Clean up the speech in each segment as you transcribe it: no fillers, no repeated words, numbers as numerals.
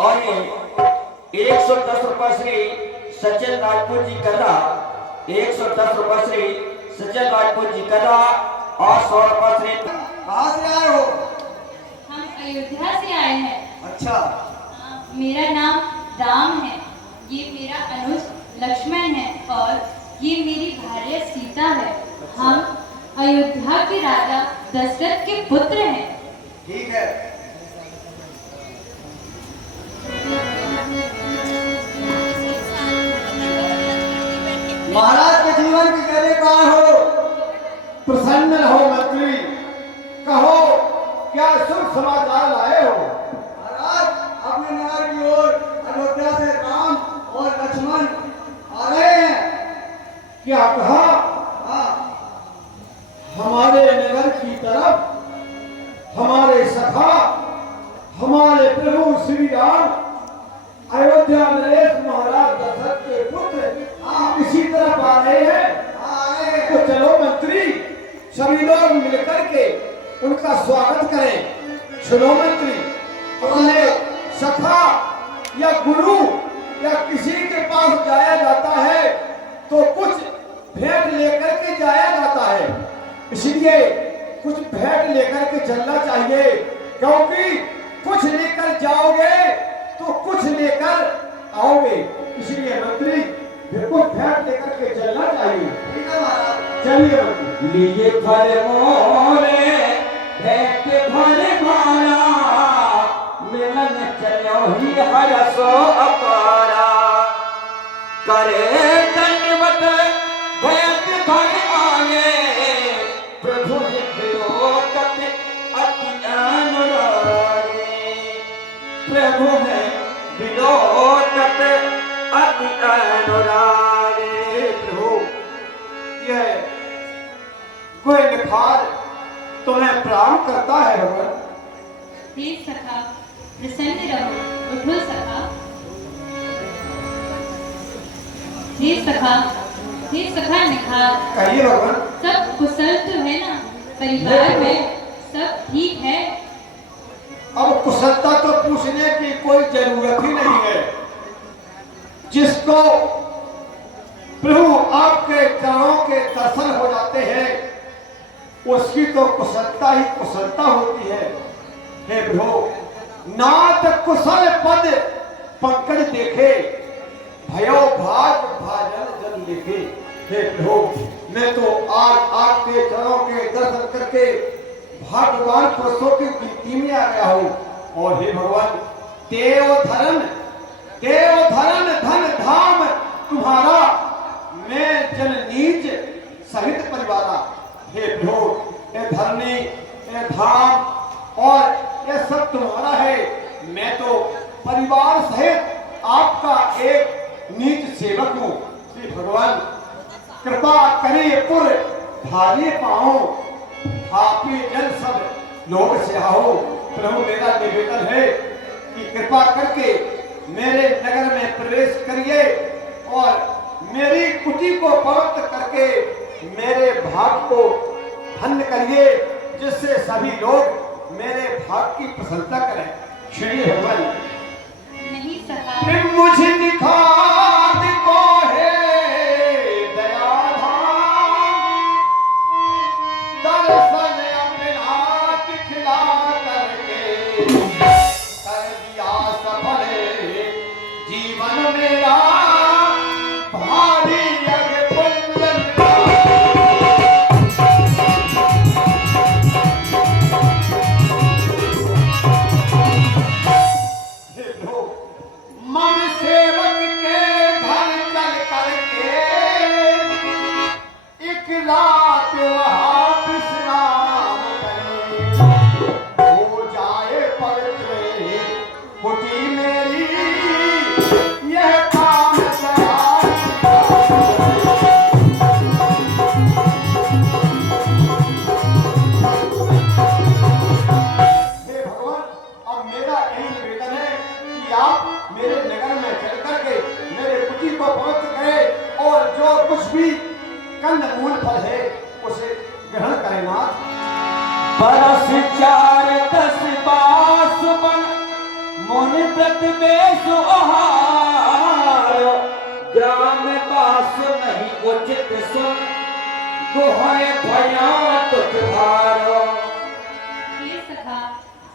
और ये 110 रुपये श्री सचिन राजपूत जी कदा, 110 रुपये श्री सचिन राजपूत जी कदा और 100 रुपये श्री। कहाँ से आए हो? हम अयोध्या से आए हैं। अच्छा। मेरा नाम राम है, ये मेरा अनुज लक्ष्मण है और ये मेरी भार्या सीता है। हम अयोध्या के राजा दशरथ के पुत्र हैं। ठीक है। महाराज के जीवन की कहने का हो, प्रसन्न रहो मंत्री, कहो क्या शुभ समाचार लाए हो? महाराज अपने नगर की ओर अयोध्या से राम और लक्ष्मण आ रहे हैं। क्या कहा? हाँ, हमारे नगर की तरफ हमारे सखा, हमारे प्रभु श्री राम अयोध्या नरेश महाराज दशरथ के पुत्र इसी तरफ आ रहे हैं। तो चलो मंत्री, सभी लोग मिलकर के उनका स्वागत करें। सुनो मंत्री, अपने सखा या गुरु या किसी के पास जाया जाता है तो कुछ भेंट लेकर के जाया जाता है, इसलिए कुछ भेंट लेकर के चलना चाहिए, क्योंकि कुछ लेकर जाओगे तो कुछ लेकर आओगे। इसलिए मंत्री बिल्कुल भेंट लेकर के चलना चाहिए। ठीक है महाराज, चलिए मंत्री। लिए फल मोरे भेंट भर मारा, मिलन चलो ही हरसो अपारा, करे दंडवत भेंट भर आगे, प्रभु विलोकत अति अनुरागे, प्रभु है विलोकत अति अनुरागे। प्रभु यह कोई निखार तुम्हें प्रणाम करता है भगवान। हे सखा प्रसन्न रहो, उठो सखा। हे सखा, हे सखा निखार, कहिए भगवान। सब कुशल तो है ना? परिवार में सब ठीक है? अब कुशलता तो पूछने की कोई जरूरत ही नहीं है। जिसको प्रभु आपके चरणों के दर्शन हो जाते हैं उसकी तो कुशलता ही कुशलता होती है। हे प्रभु, नाथ कुशल पद पंकज देखे, भयो भाग भाजन जन लिखे। हे प्रभु, मैं तो आज आपके चरणों के दर्शन करके भगवान पुरुषों की गिनती में आ गया हूँ। और हे भगवान, देवधरन धन धाम तुम्हारा, मैं जन नीच सहित परिवारा। हे प्रभु, ये धरनी, ये धाम और ये सब तुम्हारा है। मैं तो परिवार सहित आपका एक नीच सेवक हूँ। श्री भगवान कृपा करिए पुर भारी पाओ, आपे जल सब लोग से आओ। प्रभु मेरा निवेदन है कि कृपा करके मेरे नगर में प्रवेश करिए और मेरी कुटी को पवित्र करके मेरे भाग को धन्य करिए, जिससे सभी लोग मेरे भाग की प्रशंसा करें। श्री भगवान। नहीं सखा, मुझे निखार को है दयाधाम, दर्शन अपना दिखला करके कर दिया सफल जीवन मेरा, भारी अग पुंजन का। मन सेवक के घर चल करके एक रात वहाँ विश्राम करे, हो जाए पवित्र कुटी मेरी, यह काम भगवान। अब मेरा यही निवेदन है कि आप मेरे नगर में चल करके मेरे कुटी को पवित्र करें और जो कुछ भी कंद मूल फल है उसे ग्रहण करें। नाथ बरस 4 10 बास बन मुनि जगत में सुहार ग्राम बास नहीं उचित सुन गुहाए भया तुझ भारो। ये सखा,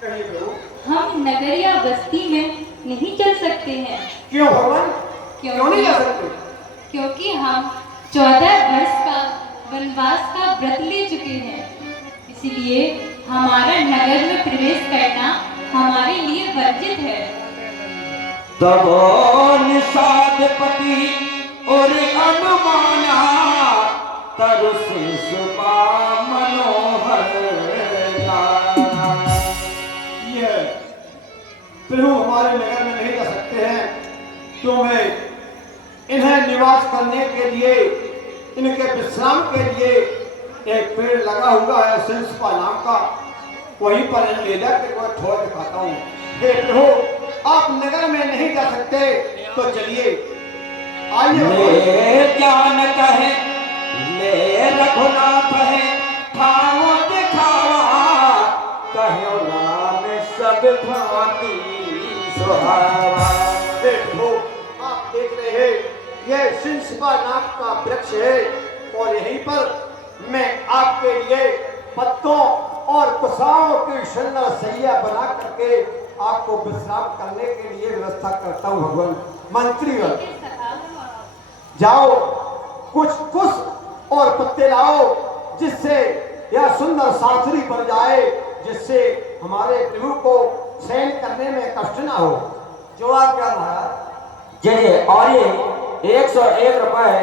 कहिए प्रभु। हम नगरिया बस्ती में नहीं चल सकते हैं। क्यों भगवान? क्यों नहीं जा सकते? क्योंकि हम 14 वर्ष का वनवास का व्रत ले चुके हैं, इसलिए हमारा नगर में प्रवेश करना हमारे लिए वर्जित है। तब निषादपति और अनुमाना तरु से सुबा मनोहर लाना। ये प्रभु हमारे नगर में नहीं जा सकते हैं, तुम्हें इन्हें निवास करने के लिए, इनके विश्राम के लिए एक पेड़ लगा हुआ है सिंसपा नाम का, वहीं पर इन्हें ले जाकर मैं छोड़ दिखाता हूँ। हे प्रभु, आप नगर में नहीं जा सकते तो चलिए, आइए। ले ज्ञान कहे ले रघुनाथ है ठाव दिखावा कहो नाम सब भांति सुहावा। हे प्रभु, आप देख रहे हैं यह सिंसपा नाम का वृक्ष है और यहीं पर मैं आपके लिए पत्तों और कुशाओं की सुंदर सैया बना करके आपको विश्राम करने के लिए व्यवस्था करता हूँ। भगवान मंत्रीगण, ये सखा, जाओ कुछ कुश और पत्ते लाओ जिससे यह सुंदर सासुरी बन जाए, जिससे हमारे प्रभु को शयन करने में कष्ट ना हो। जो आप क्या महाराज? जय और ये 101 रुपए